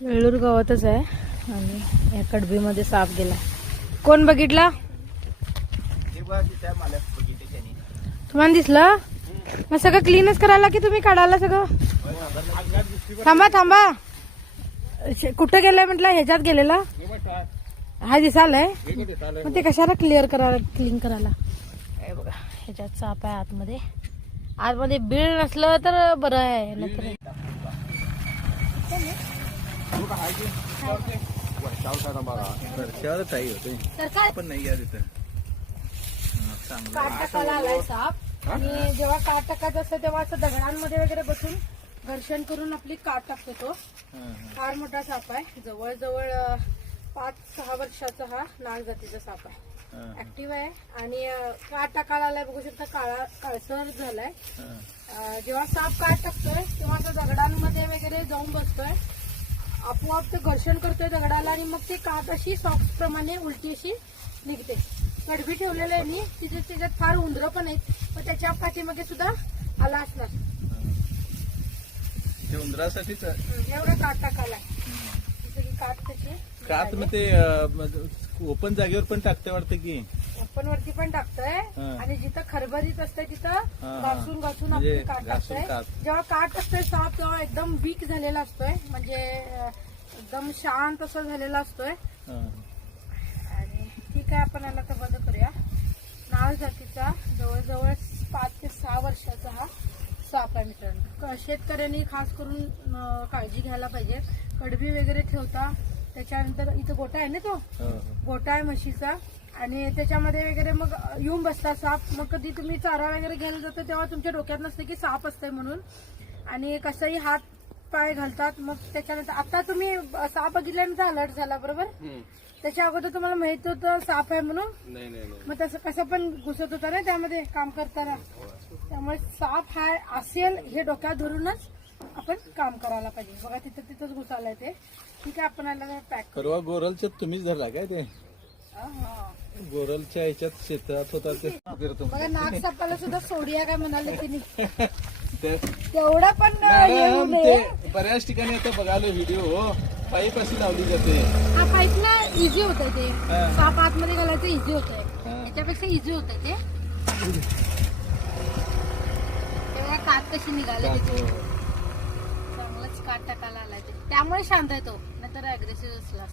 वेळूर गावातच आहे आणि या कडबीमध्ये साप गेला. कोण बघितला? तुम्हाला दिसलं? मग सगळं क्लीनच करायला की तुम्ही काढायला सगळं? थांबा थांबा, कुठं गेलाय म्हटलं? ह्याच्यात गेलेला हा दिसालाय. मग ते कशाला क्लिअर करायला, क्लीन करायला? हे बघा ह्याच्यात साप आहे आतमध्ये. आतमध्ये बीळ नसलं तर बरं आहे, नाहीतर पण नाही आहे तिथं. काट टाकायला आलाय साप. आणि जेव्हा काट टाकायचं असतं तेव्हा असं दगडांमध्ये वगैरे बसून घर्षण करून आपली काट टाकतो तो. फार मोठा साप आहे, जवळजवळ 5-6 वर्षाचा हा नाग जातीचा साप आहे. ऍक्टिव्ह आहे आणि काट टाकायला आलाय. बघू शकता काळसर झालाय. जेव्हा साप काट टाकतोय तेव्हा तो दगडांमध्ये वगैरे जाऊन बसतोय, आपोआप ते घर्षण करतोय दगडाला आणि मग ते काट अशी सॉक्स प्रमाणे उलटी अशी निघते. कडबी ठेवलेलं आहे मी, त्याच्यात फार उंदरं पण आहेत, पण त्याच्या पाठीमागे सुद्धा आला असणार. ते उंदरासाठीच एवढा काट टाकायला काट त्याची कात मग ते ओपन जागेवर पण टाकते वाटतं की आपण वरती पण टाकतोय. आणि जिथं खरबरीत असतंय तिथं घासून घासून म्हणजे आपली काट टाकतोय. जेव्हा काट असतोय साप तेव्हा एकदम वीक झालेला असतोय, म्हणजे एकदम शांत असं झालेला असतोय. आणि ठीक आहे, आपण याला तर बंद करूया. नाग जातीचा जवळजवळ 5 ते 6 वर्षाचा हा साप आहे मित्रांनो. शेतकऱ्यांनी खास करून काळजी घ्यायला पाहिजे. कडबी वगैरे ठेवता, त्याच्यानंतर इथं गोठा आहे ना, तो गोठा आहे म्हशीचा, आणि त्याच्यामध्ये वगैरे मग येऊन बसता साप. मग कधी तुम्ही चारा वगैरे घ्यायला जातो तेव्हा तुमच्या डोक्यात नसते की साप असतंय म्हणून, आणि कसंही हात पाय घालतात. मग त्याच्यानंतर आता तुम्ही साप बघितल्यानंतर अलर्ट झाला बरोबर. त्याच्या अगोदर तुम्हाला माहित होतं साप आहे म्हणून? मग तसं कसं पण घुसत होता ना त्यामध्ये काम करताना. त्यामुळे साप हा असेल हे डोक्यात धरूनच आपण काम करायला पाहिजे. बघा तिथंच घुसायला ते. ठीक आहे, आपण याला पॅक करू. परवा गोरलच्या तुम्हीच धरला काय ते? गोरलच्या ह्याच्यात शेतात होता ते. बघा नाग सापाला सुद्धा सोडिया काय म्हणाले तिने. तेवढा पण येऊ नये. बऱ्याच ठिकाणी आता बघालो व्हिडिओ, पाईप अशी लावली जाते. हा पाईप ना इझी होत आहे ते. साप आतमध्ये घालायचं इझी होत आहे, याच्यापेक्षा इझी होत आहे ते. तेव्हा काट कशी निघाले त्याची. चांगलंच काट टाकायला आलाय ते, त्यामुळे शांत आहे तो, नाहीतर अग्रेसिव्ह असला.